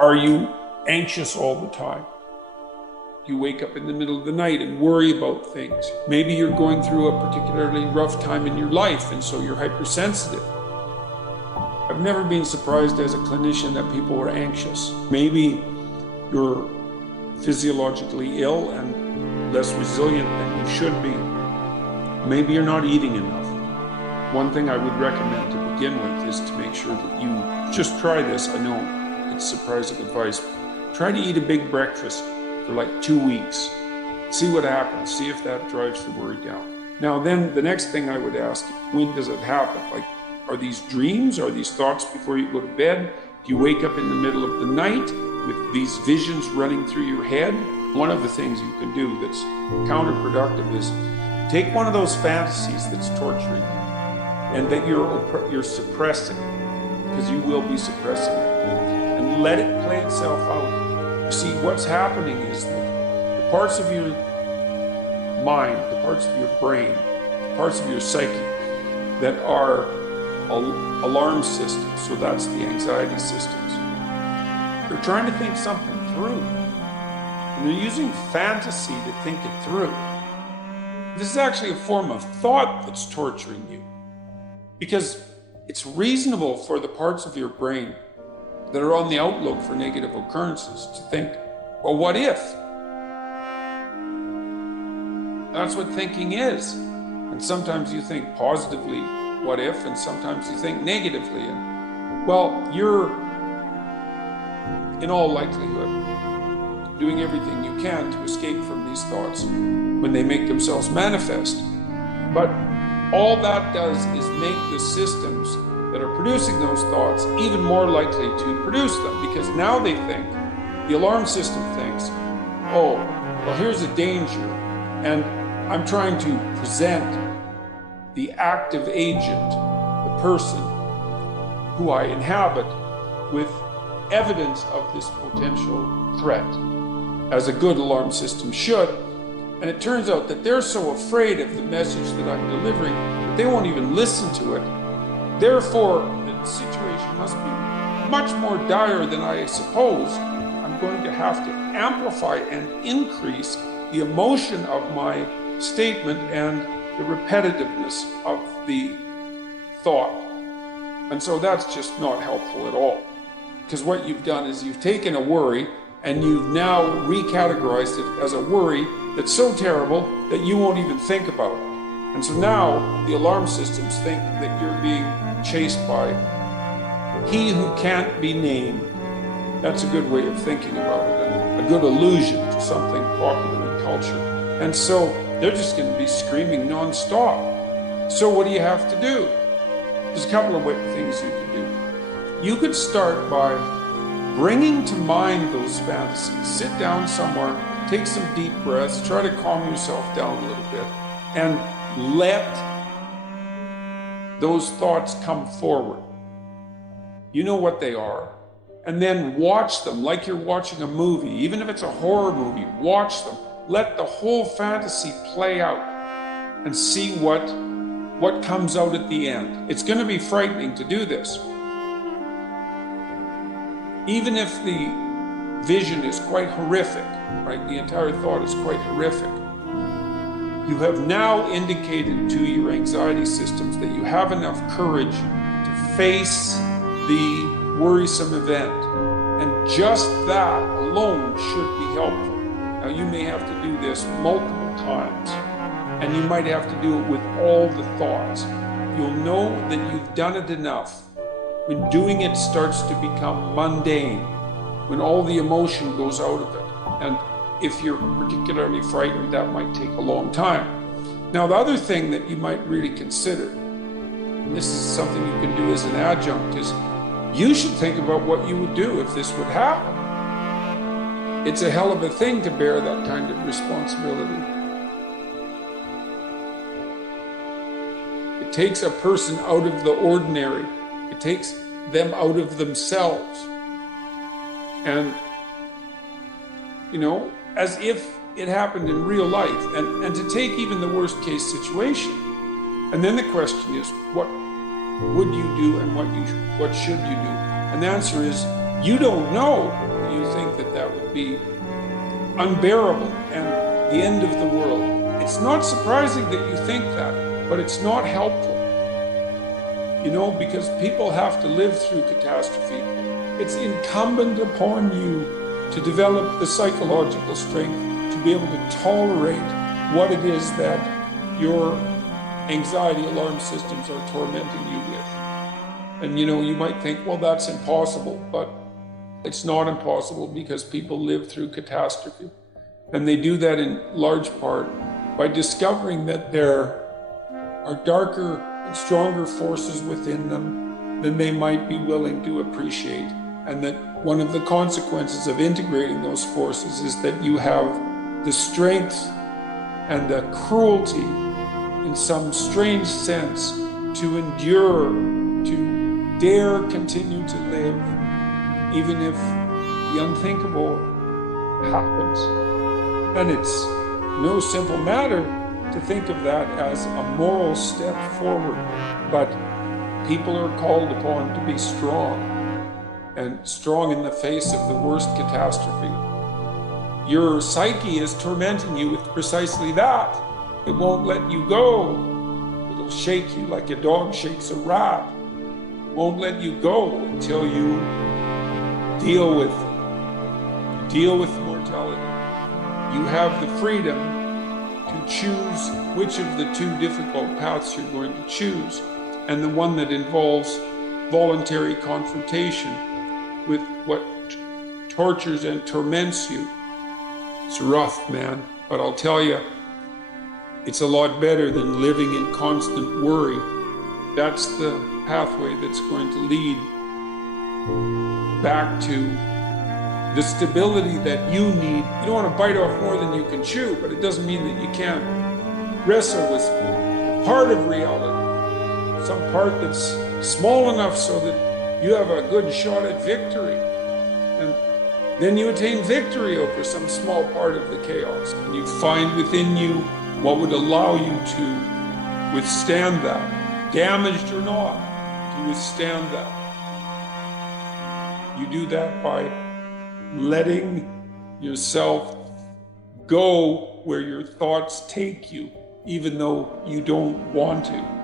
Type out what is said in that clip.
Are you anxious all the time? You wake up in the middle of the night and worry about things. Maybe you're going through a particularly rough time in your life, and so you're hypersensitive. I've never been surprised as a clinician that people are anxious. Maybe you're physiologically ill and less resilient than you should be. Maybe you're not eating enough. One thing I would recommend to begin with is to make sure that you just try this. I know it's surprising advice. Try to eat a big breakfast for like 2 weeks. See what happens. See if that drives the worry down. Now then, the next thing I would ask, when does it happen? Like, are these dreams? Are these thoughts before you go to bed? Do you wake up in the middle of the night with these visions running through your head? One of the things you can do that's counterproductive is take one of those fantasies that's torturing you and that you're suppressing, because you will be suppressing it, and let it play itself out. You see, what's happening is that the parts of your mind, the parts of your brain, the parts of your psyche that are alarm systems, so that's the anxiety systems, they're trying to think something through. And they're using fantasy to think it through. This is actually a form of thought that's torturing you, because it's reasonable for the parts of your brain that are on the outlook for negative occurrences to think, well, what if? That's what thinking is. And sometimes you think positively, what if? And sometimes you think negatively. And, well, you're, in all likelihood, doing everything you can to escape from these thoughts when they make themselves manifest. But all that does is make the systems that are producing those thoughts even more likely to produce them, because now they think, the alarm system thinks, oh, well, here's a danger, and I'm trying to present the active agent, the person who I inhabit, with evidence of this potential threat, as a good alarm system should. And it turns out that they're so afraid of the message that I'm delivering that they won't even listen to it. Therefore, the situation must be much more dire than I suppose. I'm going to have to amplify and increase the emotion of my statement and the repetitiveness of the thought. And so that's just not helpful at all. Because what you've done is you've taken a worry and you've now recategorized it as a worry that's so terrible that you won't even think about it. And so now the alarm systems think that you're being chased by he who can't be named. That's a good way of thinking about it, and a good allusion to something popular in culture. And so they're just going to be screaming nonstop. So what do you have to do? There's a couple of things you can do. You could start by bringing to mind those fantasies. Sit down somewhere, take some deep breaths, try to calm yourself down a little bit, and let those thoughts come forward. You know what they are. And then watch them like you're watching a movie. Even if it's a horror movie, watch them. Let the whole fantasy play out and see what comes out at the end. It's going to be frightening to do this. Even if the vision is quite horrific, right? The entire thought is quite horrific. You have now indicated to your anxiety systems that you have enough courage to face the worrisome event. And just that alone should be helpful. Now, you may have to do this multiple times, and you might have to do it with all the thoughts. You'll know that you've done it enough when doing it starts to become mundane, when all the emotion goes out of it. And if you're particularly frightened, that might take a long time. Now, the other thing that you might really consider, and this is something you can do as an adjunct, is you should think about what you would do if this would happen. It's a hell of a thing to bear that kind of responsibility. It takes a person out of the ordinary. It takes them out of themselves. And, as if it happened in real life, and to take even the worst case situation. And then the question is, what would you do and what should you do? And the answer is, you don't know. be unbearable and the end of the world. It's not surprising that you think that, but it's not helpful. Because people have to live through catastrophe. It's incumbent upon you to develop the psychological strength to be able to tolerate what it is that your anxiety alarm systems are tormenting you with. And you might think, well, that's impossible, but it's not impossible, because people live through catastrophe. And they do that in large part by discovering that there are darker and stronger forces within them than they might be willing to appreciate. And that one of the consequences of integrating those forces is that you have the strength and the cruelty, in some strange sense, to endure, to dare continue to live, even if the unthinkable happens. And it's no simple matter to think of that as a moral step forward, but people are called upon to be strong, and strong in the face of the worst catastrophe. Your psyche is tormenting you with precisely that. It won't let you go. It'll shake you like a dog shakes a rat. It won't let you go until you deal with mortality. You have the freedom to choose which of the two difficult paths you're going to choose, and the one that involves voluntary confrontation with what tortures and torments you. It's rough, man, but I'll tell you, it's a lot better than living in constant worry. That's the pathway that's going to lead back to the stability that you need. You don't want to bite off more than you can chew, but it doesn't mean that you can't wrestle with part of reality, some part that's small enough so that you have a good shot at victory. And then you attain victory over some small part of the chaos. And you find within you what would allow you to withstand that, damaged or not, to withstand that. You do that by letting yourself go where your thoughts take you, even though you don't want to.